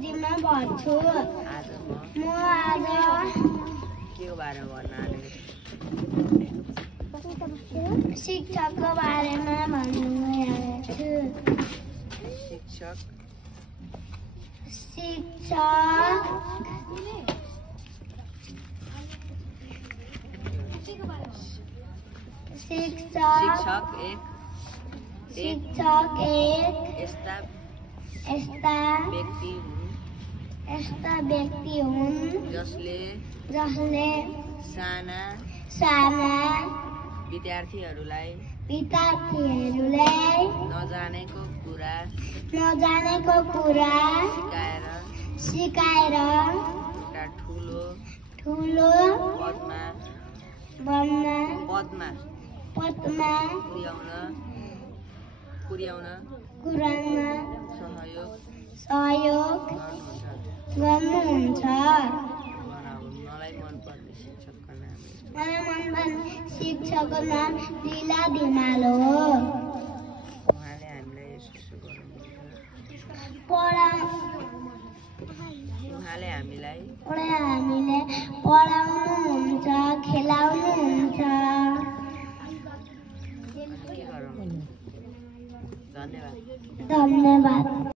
खोजीमा भन्छु आज म आज के बारेमा भन्न आएको शिक्षकको बारेमा भन्नु आएको छु शिक्षक एक यस्ता व्यक्ति हुन् जसले साना विद्यार्थीहरूलाई नजानेको कुरा सिकाएर एउटा ठुलो पदमा पुर्याउन सहयोग गर्नुहुन्छ। मलाई मनपर्ने शिक्षकको नाम लीला धिमाल हो। उहाँले हामीलाई यसो हामीलाई पढाउनुहुन्छ, खेलाउनुहुन्छ। के गरौँ? धन्यवाद।